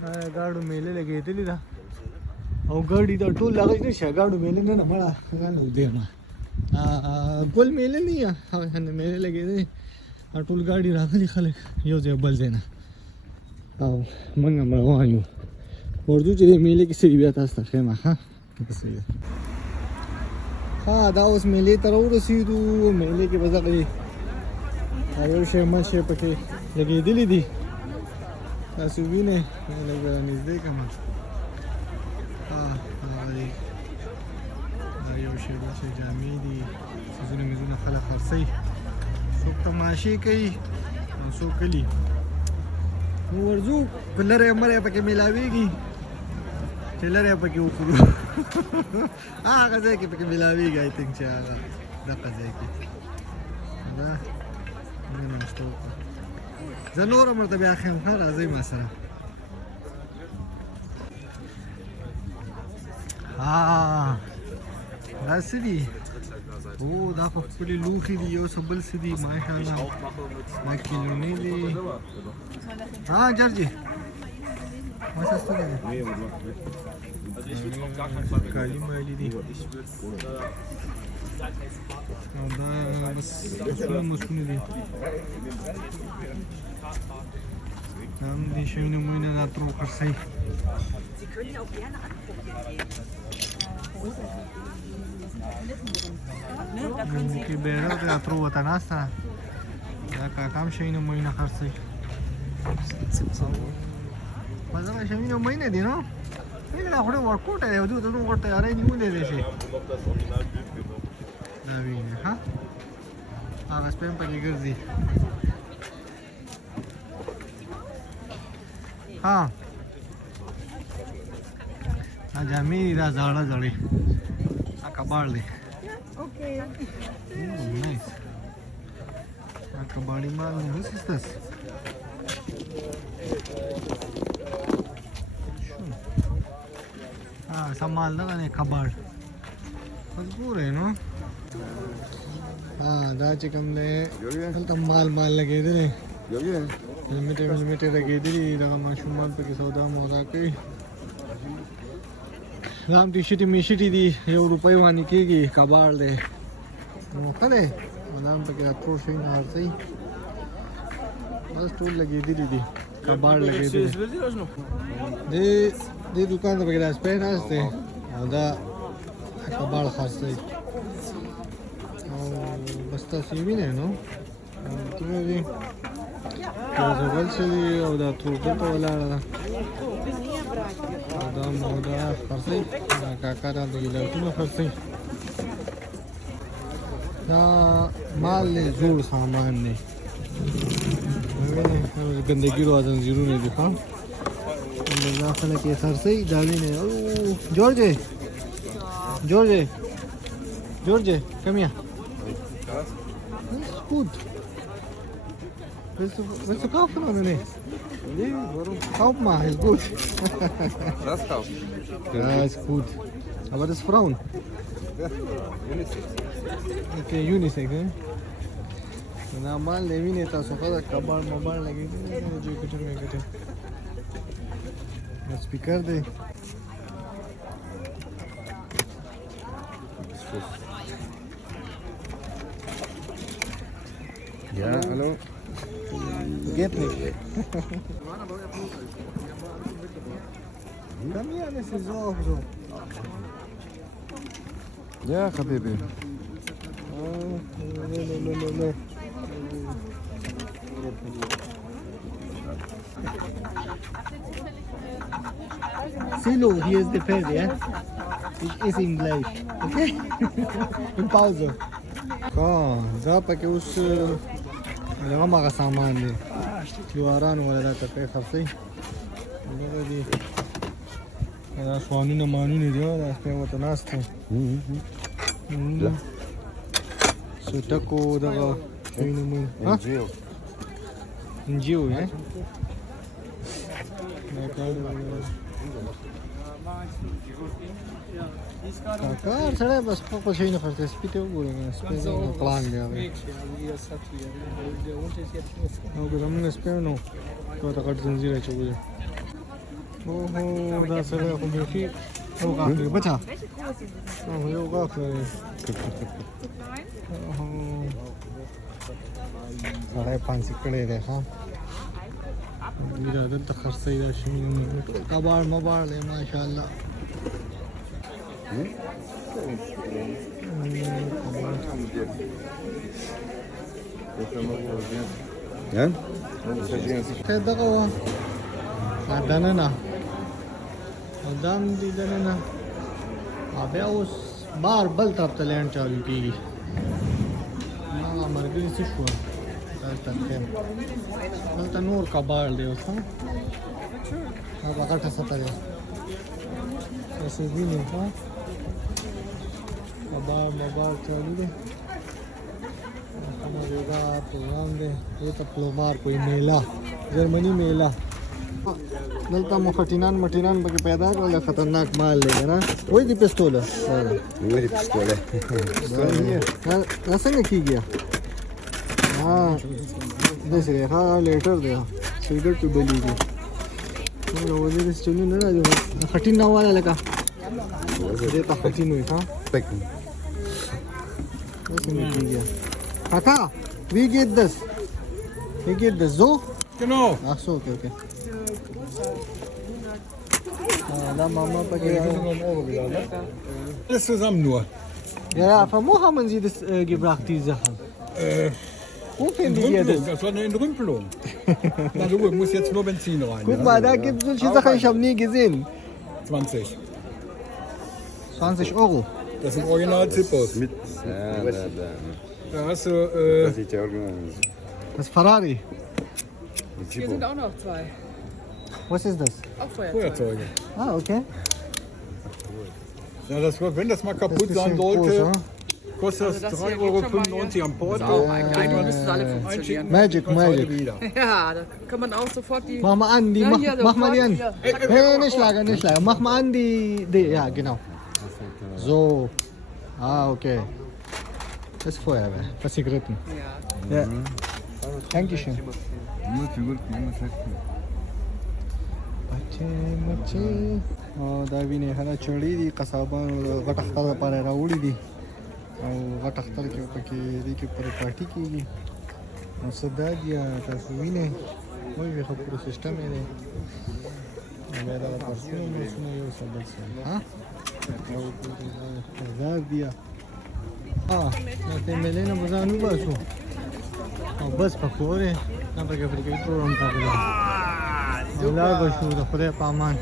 गाडू मेले लगे दा और गाड़ी तो टोल लगे नहीं गाडू मेले ना मड़ा दे गोल मेले नहीं है मेले लगे थे टोल गाड़ी राखली खाले यो जे बल देना मंगा मयो और जो चले मेले की सही बात है खेमा हाँ दाउस मेले तरह रसीदू मेले के बजा गई आयो शेमा शे पके लगे दिली दी तासुबी ने लगा नजदे कमा हाँ आयो शेमा शे जामी दी सुने मिजुना खला खरसई सोक तमाशे कई सो कली वर्जू कलर हमारे पके मिलावेगी चलर है पके ऊपर हाँ कज़े के पके मिलावेगी आई थिंक चाहा दा कज़े की दा मैंने मस्टोक ज़नूर मर्तबे आख़िर में राज़ी मसरा हाँ राज़ी ओ दाखव पुली लूखी दी यो सबल सीधी माशाल्लाह माकिलो नहीं दी हाँ जर्जी माशाल्लाह काली माली दी बस मुस्कुन दी हम दिशा में मुझे ना तो कर सही कि बेरा तो अत्रो होता ना सा या काम शैन मुझे कर सही मज़ा का शैन मुझे दी ना लेकिन आखिर वर्कआउट है वो तो करते आ रहे नहीं मुझे दे से नवीन हाँ बस पे पर निकल दी हाँ जामी दा ज़ाड़ा ज़ाड़ी कबाड़ ले ओके नाइस कबाड़ी माल नहीं सिस्टर्स हाँ सामान लगा ने कबाड़ मजबूर है ना हाँ दाची कम ने कल तम माल लगे थे लिमिटेड लगे थे लगा माशूमात पे सौदा मौदा के राम टी-शर्ट मिशिटी दी यो रुपए वानी की कबाड़ दे मोखले राम पे के अत्रो शेन हार सही बस टोल लगी दी कबाड़ लगे दे दुकान पे के स्पेन आस्ते ओदा कबाड़ खासते बस्ता सीवी ने नो तुम्हें जी जबल से ओदा थोड़ा तो वाला ओदा मोदा खर्चे काकारा दे लड़कियों खर्चे ना माल ले जोड़ सामान ने गंदगी रोज़ ज़रूर नहीं दिखा दाखिल के खर्चे डाली ने Jorge come here that's good willst du kaufen oder nicht? Nee, warum? Kauf mal, ist gut. Das kaufen? Ja, ist gut. Aber das ist Frauen? Ja, Unisex. Okay, Unisex, ne? Na mal, levi ne ta sofa da kabar mobar lagi ne jo kete speaker de ja hallo geht nicht komm hier das ist so ja habibi no Silo, hier ist der Pferd, ja? Ich esse ihn gleich, okay? In Pause. हाँ, ज़ा पके उस लगा मागा सामान ले जुआरान वाला दा तपे खर्चे लोगों दी ना स्वानी न मानू नहीं दिया ना इसमें वो तो नाश्ता सुटको दगा कहीं नहीं हाँ इंजियो है Kakar, saya bas pokok sini kerja seperti itu boleh, seperti pelan dia. Oh, kita mungkin seperti no, kalau tak ada zanzir aja boleh. اوه دا سره خو بیخي یو غاښ لري بچه یو غاښ لري سړی پانسي کړی دی ښه دا دلته خرڅوي دا شمینونه ټول کباړ مباړ دی ماشاءالله دغه وه دننه او دا هم دي دننه او بیا اوس بار بل طرف ته لینډ چالو کېږي هغه ملګري څه شوه دلته خیم دلته نور کباړ دی اوس هغه غټه سطح دی تاسو وینئ ښه کباړ مباړ چالو دی مزیدار پروګرام دی دې ته پلومار کوئی میله جرمني میله دلته مو خټینان مټینان پکې پیدا کړل خطرناک مال دی نه وای دی پستوله وای دی پستوله دا څنګه کیږي ها دسه ښه لیټر دی سیګریټ په بلیږي نو ولې د سټونی نه راځي خټین نه والا لکه دې ته خټین وي ها پک څنګه کیږي Kaka, wie geht das? Wie geht das? So? Genau. Ach so, okay, okay. Da Mama pakai. Alles zusammen nur. Ja, von wo haben Sie das gebracht, die Sachen? Wo finden Sie das? Das war eine Entrümpelung. Na du, muss jetzt nur Benzin rein. Guck mal, da gibt es solche Sachen, ich habe nie gesehen. 20. 20 Euro. Das sind original Zippos. Mit. Da hast du. Das ist ja original. Das ist Ferrari. Hier sind auch noch zwei. Was ist das? Auch Feuerzeuge. Feuerzeuge. Ah, okay. Ja, das, wenn das mal Das ist kaputt ein sein bisschen sollte, groß, kostet Also das das hier 3,95 geht € am Porto. Auch eigentlich müssten alle funktionieren. Magic, Kostet heute Magic. wieder. Ja, da kann man auch sofort die. Mach mal an, die, Ja, mach, hier, mach mal die an. sofort hier. Nee, nicht schlagen, nicht schlagen. Mach mal an die, ja, genau. So. Ah, okay. Das ist Feuerwehr, für Zigaretten. Ja. Ja. Dankeschön. بچې او دا وینې هله چړې دي قصابانو د غټ اختر لپاره راوړي دي او غټ اختر کې پکې دې کې پر پارټي کېږي نو څه دا دي تاسو وینئ وایي خو پوره سیسټم یې دی بیا دا پرسونه مرسونه یو څه بل څه ها او هزار دي د میلې نه به ځان وباسو او بس پکورې نه پکې پرې کوي ټول هم کابل ولاړ به شو د خدای په امان